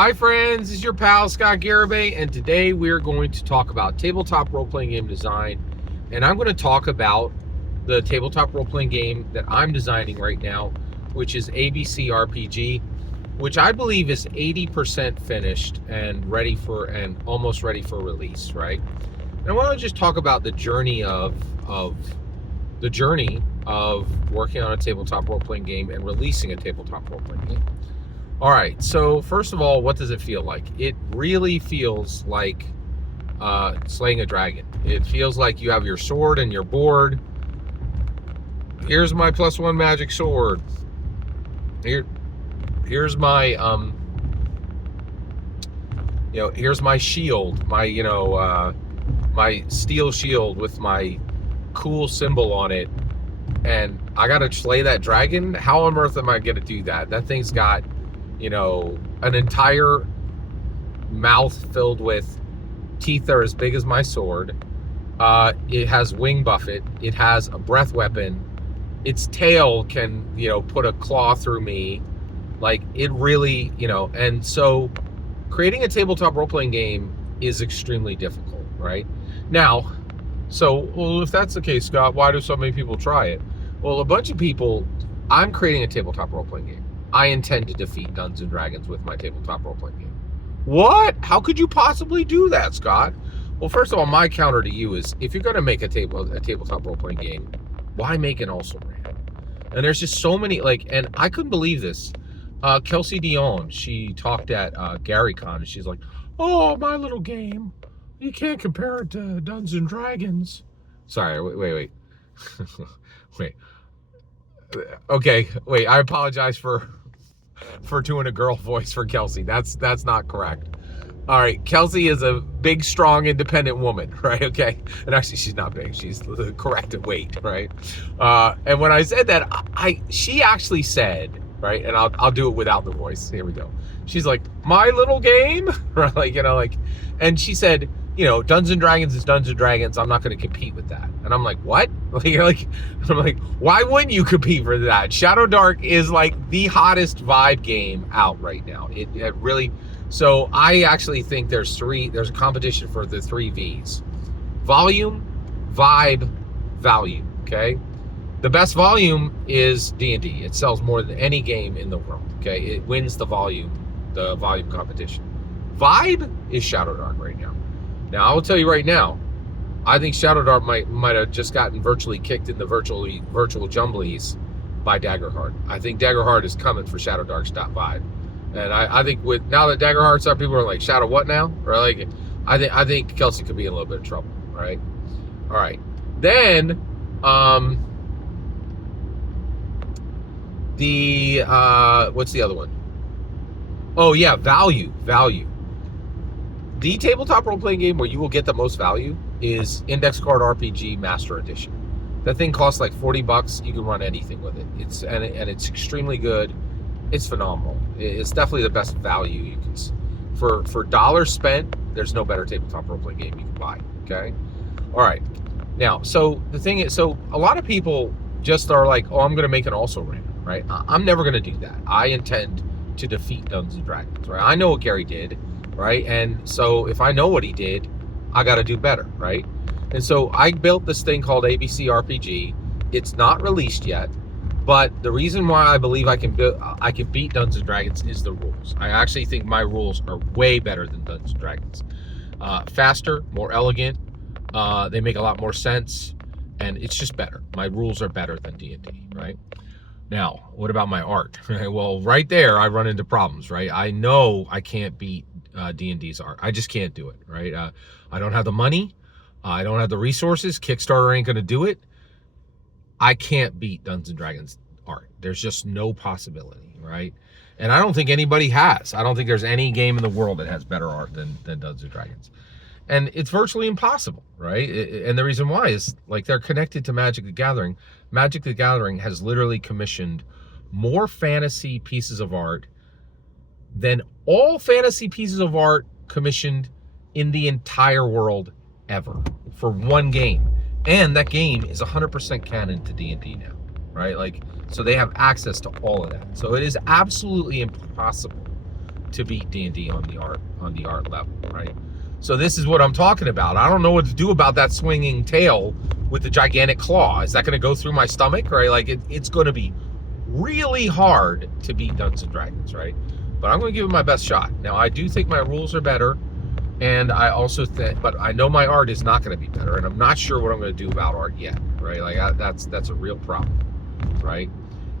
Hi friends, it's your pal Scott Garibay, and today we're going to talk about tabletop role-playing game design, and I'm going to talk about the tabletop role-playing game that I'm designing right now, which is ABC RPG, which I believe is 80% finished and almost ready for release, right? And I want to just talk about the journey of working on a tabletop role-playing game and releasing a tabletop role-playing game. All right, so first of all, what does it feel like? It really feels like slaying a dragon. It feels like you have your sword and your board. Here's my +1 magic sword. Here's my here's my shield, my steel shield with my cool symbol on it, and I gotta slay that dragon. How on earth am I gonna do that? That thing's got an entire mouth filled with teeth that are as big as my sword. It has wing buffet. It has a breath weapon. Its tail can, put a claw through me. Like, it really, and so creating a tabletop role-playing game is extremely difficult, right? Now, well, if that's the case, Scott, why do so many people try it? Well, a bunch of people, I'm creating a tabletop role-playing game. I intend to defeat Dungeons and Dragons with my tabletop role-playing game. What? How could you possibly do that, Scott? Well, first of all, my counter to you is, if you're going to make a tabletop role-playing game, why make an also-ran? And there's just so many, and I couldn't believe this. Kelsey Dion, she talked at GaryCon, and she's like, "Oh, my little game, you can't compare it to Dungeons and Dragons." Sorry, wait. Wait. Okay, wait, I apologize for doing a girl voice for Kelsey. That's not correct. All right, Kelsey is a big, strong, independent woman, right? Okay, and actually, she's not big. She's the correct weight, right? And when I said that, she actually said, right, and I'll do it without the voice. Here we go. She's like, "My little game," right? And she said, Dungeons and Dragons is Dungeons and Dragons. I'm not going to compete with that. And I'm like, what? I'm like, why wouldn't you compete for that? Shadow Dark is like the hottest vibe game out right now. It really. So I actually think there's a competition for the 3 V's: volume, vibe, value. Okay. The best volume is D&D. It sells more than any game in the world. Okay. It wins the volume competition. Vibe is Shadow Dark right now. Now, I will tell you right now, I think Shadow Dark might have just gotten virtually kicked in the virtual jumblies by Daggerheart. I think Daggerheart is coming for Shadow Dark's vibe. And I think now that Daggerheart's up, people are like, "Shadow what now?" Or I think Kelsey could be in a little bit of trouble, right? All right. Then what's the other one? Oh yeah, value. The tabletop role-playing game where you will get the most value is Index Card RPG Master Edition. That thing costs like $40. You can run anything with it. It's extremely good. It's phenomenal. It's definitely the best value you can for dollars spent. There's no better tabletop role-playing game you can buy. Okay. All right. Now, so the thing is, so a lot of people just are like, "Oh, I'm going to make an also-ran," right? I'm never going to do that. I intend to defeat Dungeons and Dragons, right? I know what Gary did. Right? And so if I know what he did, I got to do better, right? And so I built this thing called ABC RPG. It's not released yet, but the reason why I believe I can beat Dungeons and Dragons is the rules. I actually think my rules are way better than Dungeons and Dragons. Faster, more elegant. They make a lot more sense, and it's just better. My rules are better than D&D, right? Now, what about my art? Well, right there, I run into problems, right? I know I can't beat D&D's art. I just can't do it, right? I don't have the money. I don't have the resources. Kickstarter ain't going to do it. I can't beat Dungeons and Dragons art. There's just no possibility, right? And I don't think anybody has. I don't think there's any game in the world that has better art than Dungeons and Dragons. And it's virtually impossible, right? And the reason why is, they're connected to Magic the Gathering. Magic the Gathering has literally commissioned more fantasy pieces of art than all fantasy pieces of art commissioned in the entire world ever for one game. And that game is 100% canon to D&D now, right? So they have access to all of that. So it is absolutely impossible to beat D&D on the art level, right? So this is what I'm talking about. I don't know what to do about that swinging tail with the gigantic claw. Is that going to go through my stomach, right? Like it's going to be really hard to beat Dungeons and Dragons, right? But I'm going to give it my best shot. Now, I do think my rules are better, and I also think, but I know my art is not going to be better, and I'm not sure what I'm going to do about art yet, right? Like that's a real problem, right?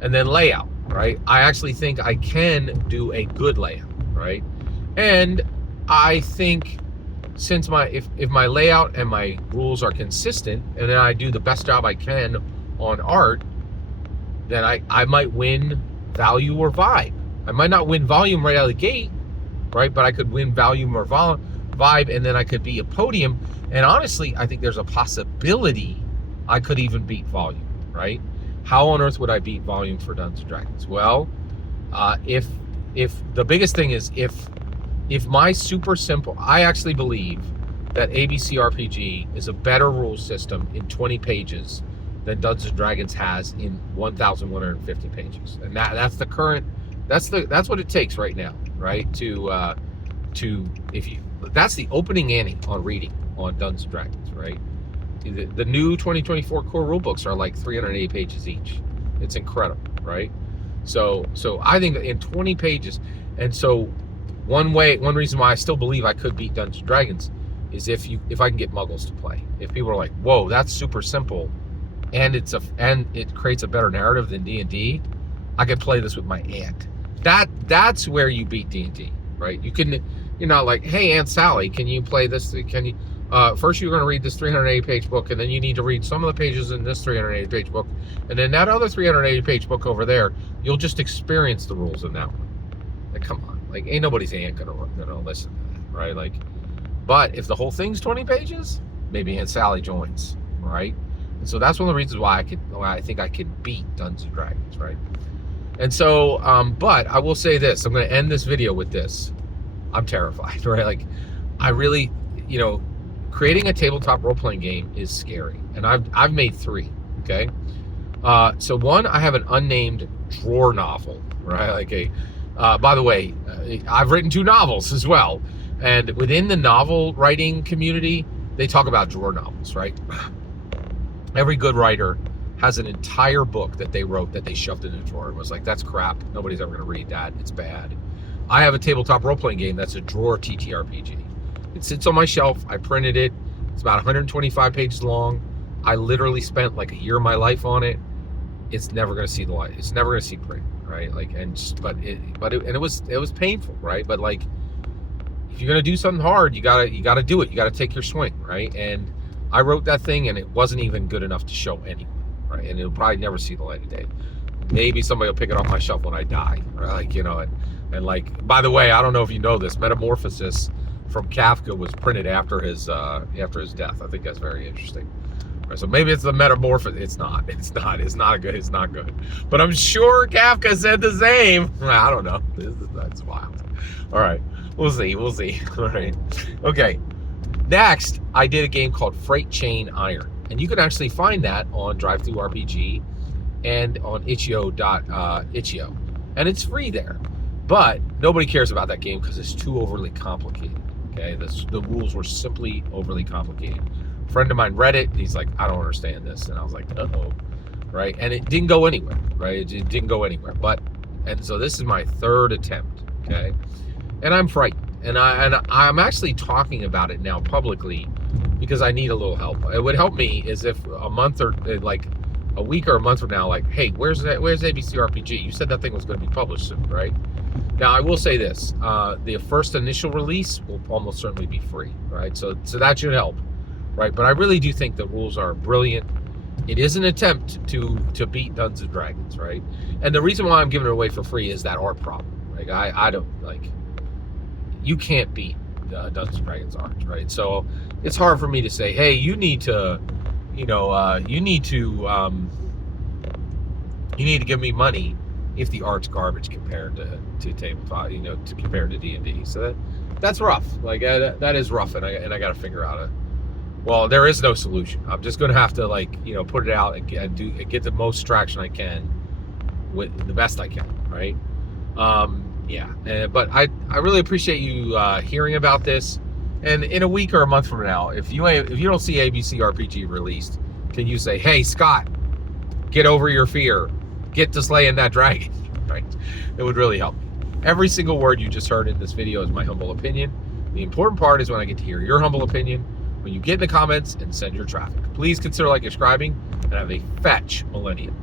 And then layout, right? I actually think I can do a good layout, right? And I think since if my layout and my rules are consistent, and then I do the best job I can on art, then I might win value or vibe. I might not win volume right out of the gate, right? But I could win volume or vibe, and then I could be a podium. And honestly, I think there's a possibility I could even beat volume, right? How on earth would I beat volume for Dungeons and Dragons? Well, if the biggest thing is if my super simple, I actually believe that ABC RPG is a better rule system in 20 pages than Dungeons and Dragons has in 1,150 pages, and that's the current. That's what it takes right now, right? That's the opening ante on reading on Dungeons and Dragons, right? The new 2024 core rule books are like 380 pages each. It's incredible, right? So I think in 20 pages, and so one reason why I still believe I could beat Dungeons and Dragons is if I can get Muggles to play. If people are like, whoa, that's super simple, and it creates a better narrative than D&D, I could play this with my aunt. That's where you beat D&D, right? You're not like, hey, Aunt Sally, can you play this? Can you? First, you're going to read this 380-page book, and then you need to read some of the pages in this 380-page book, and then that other 380-page book over there, you'll just experience the rules in that one. Like, come on, like, ain't nobody's aunt gonna listen to that, right? Like, but if the whole thing's 20 pages, maybe Aunt Sally joins, right? And so that's one of the reasons why I think I could beat Dungeons and Dragons, right? And so, but I will say this, I'm going to end this video with this. I'm terrified, right? Like, I really, creating a tabletop role-playing game is scary. And I've made 3, okay? So one, I have an unnamed drawer novel, right? Like by the way, I've written 2 novels as well. And within the novel writing community, they talk about drawer novels, right? Every good writer has an entire book that they wrote that they shoved in a drawer and was like, that's crap. Nobody's ever going to read that. It's bad. I have a tabletop role-playing game that's a drawer TTRPG. It sits on my shelf. I printed it. It's about 125 pages long. I literally spent like a year of my life on it. It's never going to see the light. It's never going to see print, right? Like, it was painful, right? But like, if you're going to do something hard, you gotta do it. You gotta take your swing, right? And I wrote that thing, and it wasn't even good enough to show anyone, right? And it'll probably never see the light of day. Maybe somebody will pick it off my shelf when I die, right? Like, and like, by the way, I don't know if you know this, Metamorphosis from Kafka was printed after his death. I think that's very interesting. Right, so maybe it's the Metamorphosis. It's not good. But I'm sure Kafka said the same. I don't know. That's wild. All right, we'll see. All right, okay. Next, I did a game called Freight Chain Iron, and you can actually find that on RPG and on itch.io, and it's free there. But nobody cares about that game because it's too overly complicated. Okay, the rules were simply overly complicated. A friend of mine read it. He's like, I don't understand this, and I was like, uh-oh, right? And it didn't go anywhere, right? It didn't go anywhere. And so this is my 3rd attempt. Okay, and I'm frightened. And I'm actually talking about it now publicly because I need a little help. It would help me is if a month or like a week or a month from now, like, hey, where's ABC RPG? You said that thing was going to be published soon, right? Now, I will say this, the first initial release will almost certainly be free, right? So that should help, right? But I really do think the rules are brilliant. It is an attempt to beat Dungeons and Dragons, right? And the reason why I'm giving it away for free is that art problem. Like, I don't, like, you can't beat Dungeons and Dragons art, right? So it's hard for me to say, hey, you need to give me money if the art's garbage compared to tabletop, compared to D&D. So that's rough. Like, that is rough, and I got to figure out well, there is no solution. I'm just going to have to, like, put it out and get the most traction I can with the best I can, right? Yeah, but I really appreciate you hearing about this. And in a week or a month from now, if you don't see ABC RPG released, can you say, "Hey, Scott, get over your fear, get to slaying that dragon"? Right? It would really help me. Every single word you just heard in this video is my humble opinion. The important part is when I get to hear your humble opinion, when you get in the comments and send your traffic. Please consider subscribing, and have a fetch millennium.